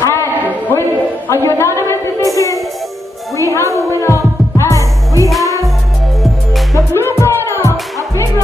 And with a unanimous decision, we have a winner, and we have the blue corner, a big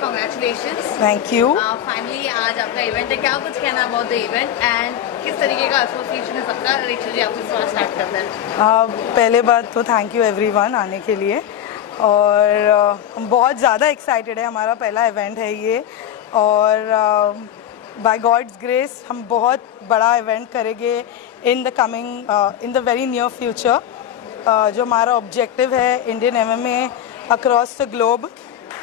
congratulations. Thank you. Finally, आज आपका event है. क्या कुछ कहना about the event and किस तरीके का association है सबका? Rachel जी आपसे थोड़ा start करते हैं. पहले बात तो थैंक यू एवरीवन आने के लिए और हम बहुत ज़्यादा एक्साइटेड है. हमारा पहला इवेंट है ये और बाय गॉड्स ग्रेस हम बहुत बड़ा इवेंट करेंगे in the very near future. जो हमारा ऑब्जेक्टिव है Indian MMA across the globe,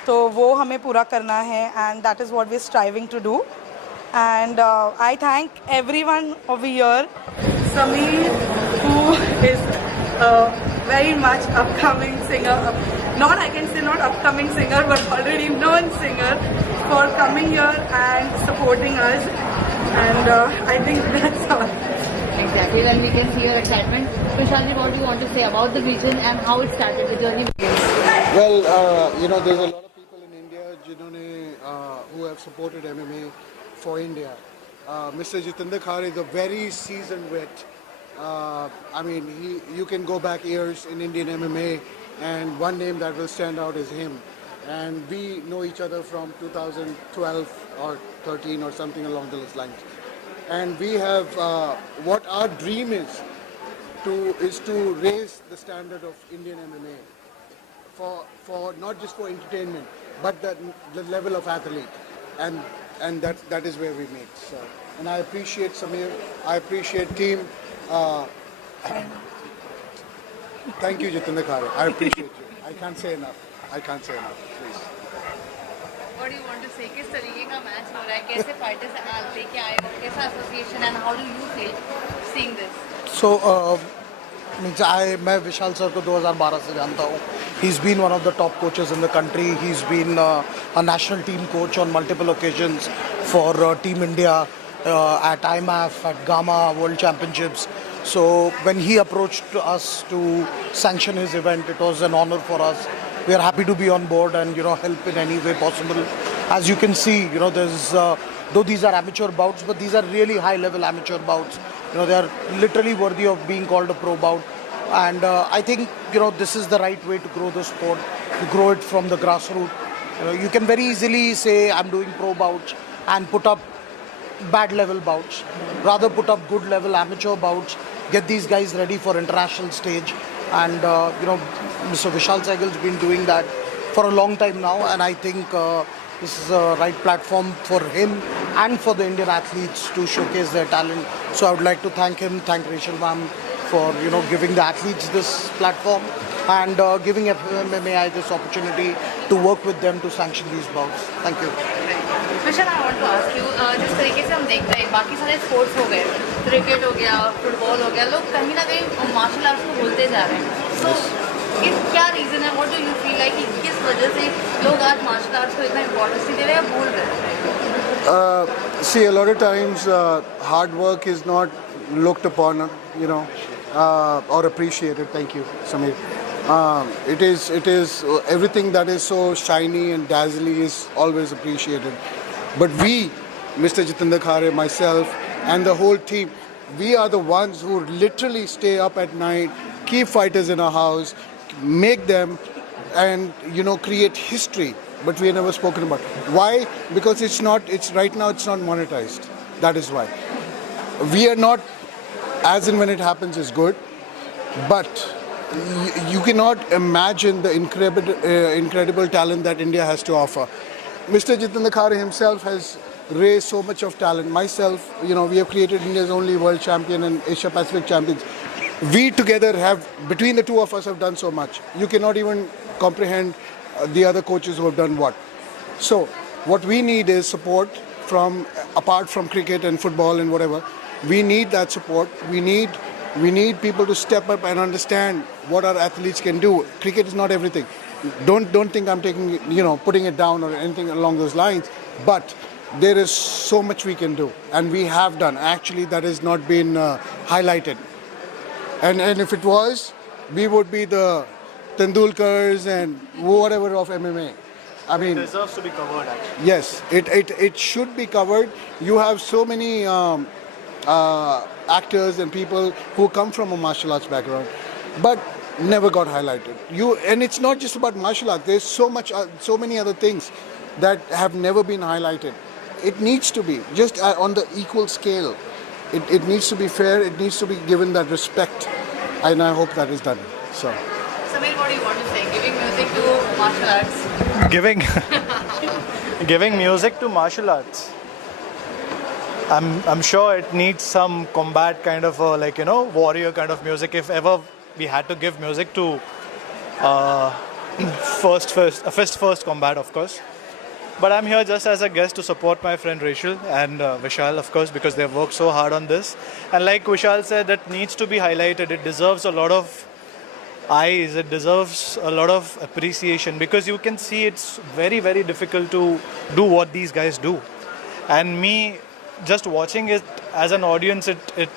तो वो हमें पूरा करना है and that is what we are striving to do. And I thank everyone over here. Sameer, who is a very much upcoming singer, I can say not upcoming singer, but already known singer, for coming here and supporting us. And I think that's all. Exactly, and we can see your excitement. Vishal ji, what do you want to say about the vision and how it started, the journey begins? Well, there's a lot of people in India who have supported MMA for India. Mr. Jitendra Khare is a very seasoned vet. You can go back years in Indian MMA, and one name that will stand out is him. And we know each other from 2012 or 13 or something along those lines. And we have what our dream is to raise the standard of Indian MMA for not just for entertainment, but the level of athlete, and that is where we meet. So, and I appreciate Sameer, I appreciate team. Thank you, Jitendra Khare. I appreciate you. I can't say enough. Please. What do you want to say? किस तरीके का match हो रहा है? कैसे fighters लेके आए हो? कैसा association and how do you feel seeing this? So, मैं विशाल सर को 2012 से जानता हूँ. He's been one of the top coaches in the country. He's been a national team coach on multiple occasions for Team India at IMAF, at Gamma World Championships. So when he approached us to sanction his event, it was an honor for us. We are happy to be on board and help in any way possible. As you can see, there's though these are amateur bouts, but these are really high-level amateur bouts. They are literally worthy of being called a pro bout. And I think this is the right way to grow the sport, to grow it from the grassroots. You can very easily say I'm doing pro bouts and put up bad level bouts. Rather put up good level amateur bouts, get these guys ready for international stage. And Mr. Vishal Seigell has been doing that for a long time now, and I think this is a right platform for him and for the Indian athletes to showcase their talent. So I would like to thank him, thank Rachael ma'am for giving the athletes this platform and giving MMA this opportunity to work with them to sanction these bouts. Thank you. Vishal, I want to ask you, जिस तरीके से हम देखते हैं बाकी सारे sports हो गए, क्रिकेट हो गया, फुटबॉल हो गया, लोग कहीं ना कहीं मार्शल आर्ट्स को भूलते जा रहे हैं. So क्या रीजन है? What do you feel like किस वजह से लोग आज मार्शल आर्ट्स को इतना इम्पोर्टेंस दे रहे हैं या भूल रहे हैं? See, a lot of times hard work is not looked upon, or appreciated. Thank you, Sameer. It is everything that is so shiny and dazzling is always appreciated. But we, Mr. Jitendra Khare, myself, and the whole team, we are the ones who literally stay up at night, keep fighters in our house, make them, and create history. But we are never spoken about. Why? Because right now it's not monetized. That is why. We are not, as in when it happens is good, but you cannot imagine the incredible talent that India has to offer. Mr. Jitendra Khare himself has raised so much of talent. Myself, we have created India's only world champion and Asia Pacific champions. We together between the two of us have done so much. You cannot even comprehend the other coaches who have done what. So what we need is support apart from cricket and football and whatever. We need that support. We need people to step up and understand what our athletes can do. Cricket is not everything. Don't think I'm taking putting it down or anything along those lines. But there is so much we can do, and we have done. Actually, that has not been highlighted. And if it was, we would be the Tendulkars and whatever of MMA. I mean, it deserves to be covered. Actually, yes, it should be covered. You have so many actors and people who come from a martial arts background, but never got highlighted. And it's not just about martial arts. There's so many other things. that have never been highlighted. It needs to be just on the equal scale. It needs to be fair. It needs to be given that respect, and I hope that is done. So, Samir, what do you want to say? Giving music to martial arts. Giving music to martial arts. I'm sure it needs some combat kind of warrior kind of music. If ever we had to give music to fist first combat, of course. But I'm here just as a guest to support my friend Rachael and Vishal, of course, because they've worked so hard on this. And like Vishal said, that needs to be highlighted. It deserves a lot of eyes. It deserves a lot of appreciation, because you can see it's very, very difficult to do what these guys do. And me just watching it as an audience, it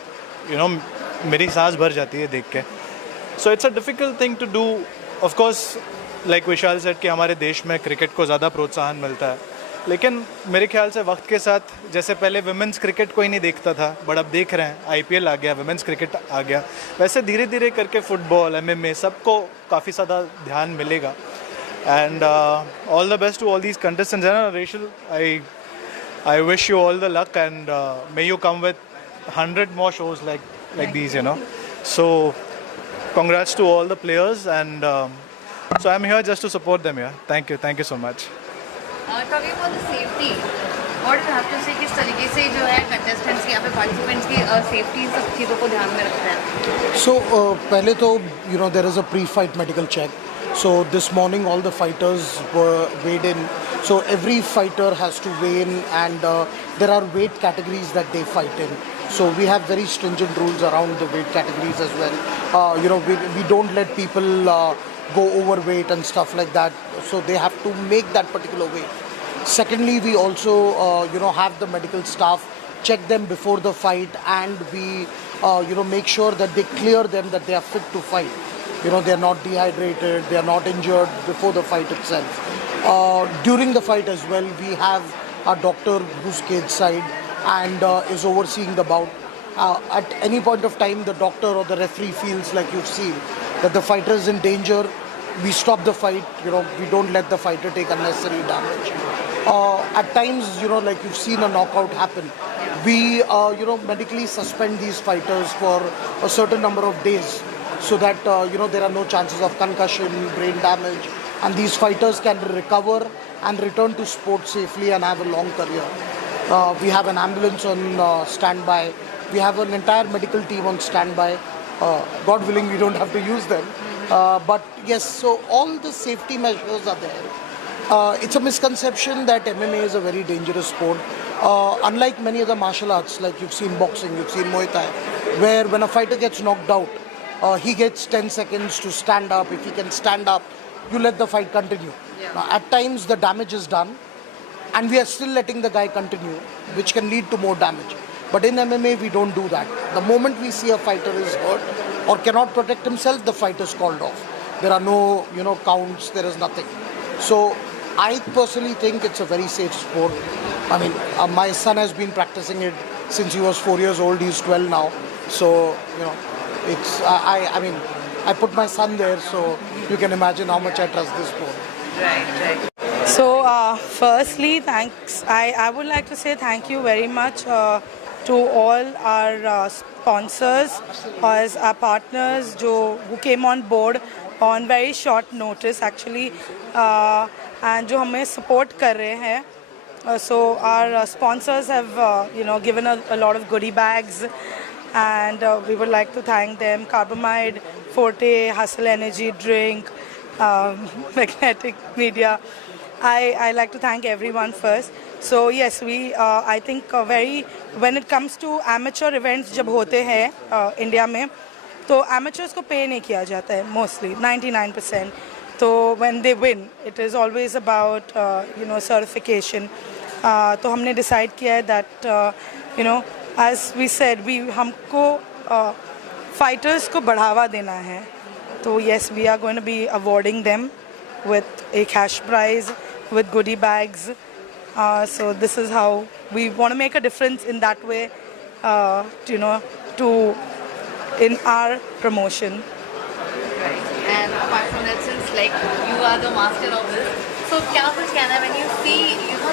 मेरी सांस भर जाती है देख के. So it's a difficult thing to do. Of course, like Vishal said कि हमारे देश में क्रिकेट को ज़्यादा प्रोत्साहन मिलता है, लेकिन मेरे ख्याल से वक्त के साथ, जैसे पहले विमेंस क्रिकेट कोई नहीं देखता था, बट अब देख रहे हैं, IPL आ गया, विमेंस क्रिकेट आ गया, वैसे धीरे धीरे करके फुटबॉल, MMA सबको काफ़ी ज़्यादा ध्यान मिलेगा. And all the best to all these contestants. And Rachael, I wish you all the luck, and may you come with 100 more shows like these, So congrats to all the players, and so I'm here just to support them. Thank you so much. Talking about the safety, what do you have to say? किस तरीके से जो है contestants की या फिर participants की safety सब चीज़ों को ध्यान में रखते हैं? So पहले तो there is a pre-fight medical check. So this morning all the fighters were weighed in. So every fighter has to weigh in, and there are weight categories that they fight in. So we have very stringent rules around the weight categories as well. We don't let people go overweight and stuff like that. So they have to make that particular weight. Secondly, we also have the medical staff check them before the fight, and we make sure that they clear them, that they are fit to fight. They are not dehydrated, they are not injured before the fight itself. During the fight as well, we have a doctor who's cage side and is overseeing the bout. At any point of time, the doctor or the referee feels, like you've seen, that the fighter is in danger, we stop the fight. We don't let the fighter take unnecessary damage. At times, like you've seen a knockout happen, we medically suspend these fighters for a certain number of days, so that there are no chances of concussion, brain damage, and these fighters can recover and return to sport safely and have a long career. We have an ambulance on standby. We have an entire medical team on standby. God willing, we don't have to use them. But yes, so all the safety measures are there. It's a misconception that MMA is a very dangerous sport. Unlike many other martial arts, like you've seen boxing, you've seen Muay Thai, where when a fighter gets knocked out, he gets 10 seconds to stand up. If he can stand up, you let the fight continue. Yeah. Now, at times the damage is done, and we are still letting the guy continue, which can lead to more damage. But in MMA, we don't do that. The moment we see a fighter is hurt or cannot protect himself, the fight is called off. There are no, counts. There is nothing. So I personally think it's a very safe sport. I mean, my son has been practicing it since he was 4 years old. He's 12 now. So, it's I put my son there, so you can imagine how much I trust this sport. Right. So firstly, thanks. I would like to say thank you very much to all our sponsors, as our partners who came on board on very short notice actually, and जो हमें support कर रहे हैं. So our sponsors have given a lot of goodie bags, and we would like to thank them. Carbamide, Forte, Hustle Energy Drink, Magnetic Media. I like to thank everyone first. So yes, we I think when it comes to amateur events जब होते हैं India में, तो amateurs को pay नहीं किया जाता है mostly 99%. So when they win, it is always about certification. तो हमने decide किया है that as we said, हमको fighters को बढ़ावा देना है. So yes, we are going to be awarding them with a cash prize, with goodie bags. So this is how we want to make a difference in that way, in our promotion. Right. and apart from that, since like you are the master of this, so क्या कुछ कहना है when you see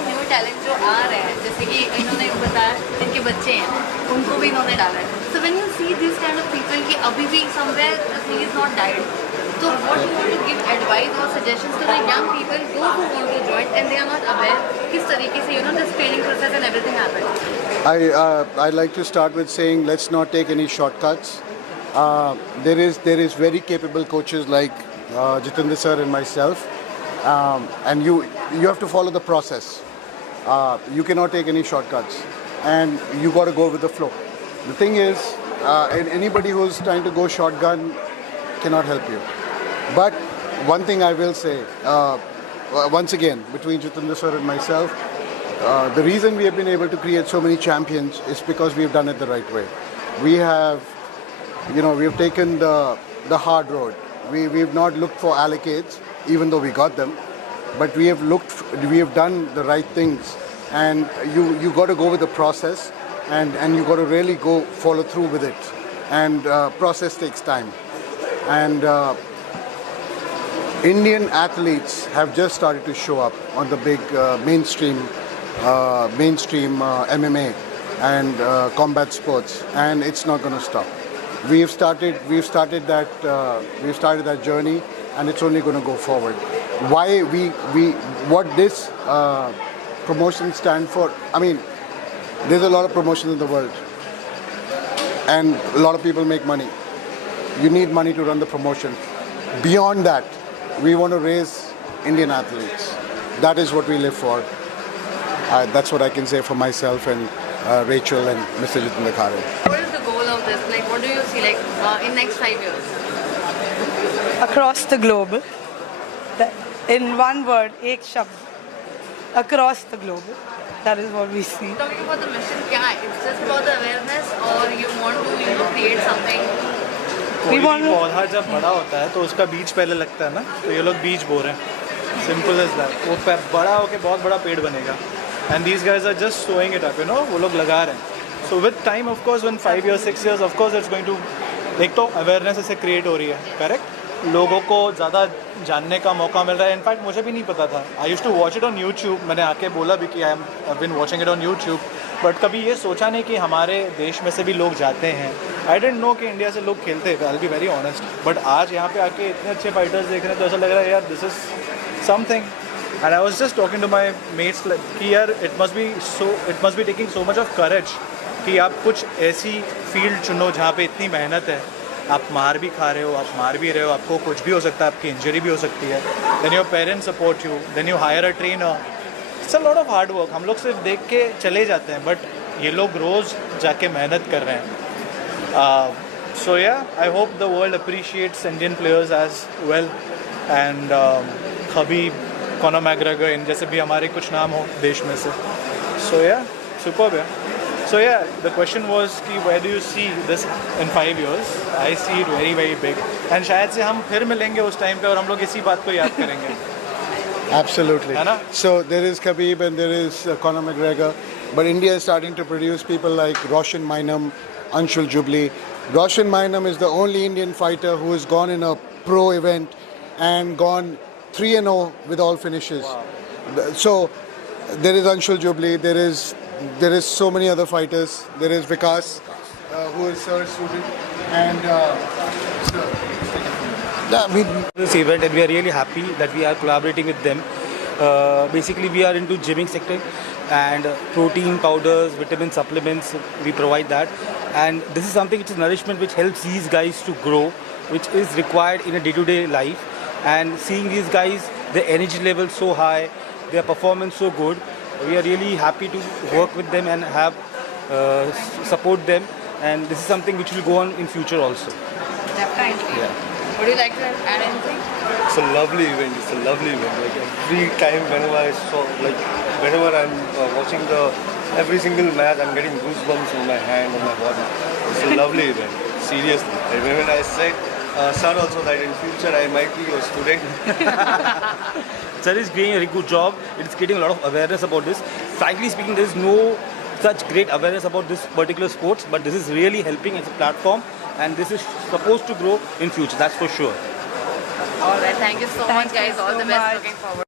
new talent जो आ रहे हैं, जैसे कि इन्होंने बताया इनके बच्चे हैं, उनको भी इन्होंने डाला है. So when you see this kind of people कि अभी भी somewhere the thing is not died, so what you want to give advice or suggestions to the young people those who want to join and they are not aware किस तरीके से this training process and everything happens. I'd like to start with saying let's not take any shortcuts. There is very capable coaches like Jitendra sir and myself, and you have to follow the process. You cannot take any shortcuts, and you got to go with the flow. The thing is, anybody who's trying to go shotgun cannot help you. But one thing I will say, once again, between Jitendra sir and myself, the reason we have been able to create so many champions is because we have done it the right way. We have, we have taken the hard road. We've not looked for allocates, even though we got them, but we have done the right things. And you got to go with the process, and you got to really go follow through with it. And process takes time. And Indian athletes have just started to show up on the big mainstream MMA and combat sports, and it's not going to stop. We've started that journey, and it's only going to go forward. Why what this promotion stand for? I mean, there's a lot of promotions in the world, and a lot of people make money. You need money to run the promotion. Beyond that, we want to raise Indian athletes. That is what we live for. That's what I can say for myself and Rachael and Mr. Jitendra Khare. What is the goal of this? Like, what do you see in next 5 years? Across the globe, in one word, ek shabd, across the globe. That is what we see. Talking about the mission, क्या है? It's just about the awareness, or you want to create something? कोई भी पौधा जब बड़ा होता है तो उसका बीज पहले लगता है ना, तो ये लोग बीज बो रहे हैं. Simple as that. वो बड़ा होके बहुत बड़ा पेड़ बनेगा. And these guys are just sowing it up, वो लोग लगा रहे हैं. So with time, of course, when 5 years, 6 years, of course, it's going to, एक तो awareness ऐसे create हो रही है, correct? लोगों को ज़्यादा जानने का मौका मिल रहा है. इनफैक्ट मुझे भी नहीं पता था. I used to watch it on YouTube. मैंने आके बोला भी कि I been watching it on YouTube, but कभी ये सोचा नहीं कि हमारे देश में से भी लोग जाते हैं. आई डेंट नो कि इंडिया से लोग खेलते हैं, आई बी वेरी ऑनेस्ट. बट आज यहाँ पे आके इतने अच्छे फाइटर्स देख रहे हैं तो ऐसा लग रहा है यार this is something. And I was just talking to my mates कि यार it must be taking so much of courage कि आप कुछ ऐसी फील्ड चुनो जहाँ पे इतनी मेहनत है. आप मार भी खा रहे हो, आप मार भी रहे हो, आपको कुछ भी हो सकता है, आपकी इंजरी भी हो सकती है. Then your parents support you, then you hire a trainer. It's a lot of hard work. हम लोग सिर्फ देख के चले जाते हैं, बट ये लोग रोज़ जाके मेहनत कर रहे हैं. So yeah I hope the world appreciates Indian players as well. And Khabib, Conor McGregor, इन जैसे भी हमारे कुछ नाम हो देश में से. सो या सुपर्ब है. So yeah, the question was कि where do you see this in 5 years? I see it very very big. And शायद से हम फिर मिलेंगे उस टाइम पे और हम लोग इसी बात को याद करेंगे. Absolutely. है ना? So there is Khabib and there is Conor McGregor, but India is starting to produce people like Roshan Mainam, Anshul Jubli. Roshan Mainam is the only Indian fighter who has gone in a pro event and gone 3-0 with all finishes. Wow. So there is Anshul Jubli, there is so many other fighters. There is Vikas, who is Sir's student, and this event, and we are really happy that we are collaborating with them. Basically, we are into gymming sector, and protein powders, vitamin supplements, we provide that. And this is something which is nourishment which helps these guys to grow, which is required in a day-to-day life. And seeing these guys, their energy level so high, their performance so good, we are really happy to work with them and have support them, and this is something which will go on in future also. Definitely. Yeah. Would you like to add anything? It's a lovely event. It's a lovely event. Like every time, whenever I'm watching every single match, I'm getting goosebumps on my hand, on my body. It's a lovely event. Seriously. And when I said, sir also that in future I might be your student. Sir is doing a very good job. It's creating a lot of awareness about this. Frankly speaking, there is no such great awareness about this particular sports, but this is really helping as a platform, and this is supposed to grow in future. That's for sure. All right, thank you so much, Thank you guys. All so the best. much. Looking forward.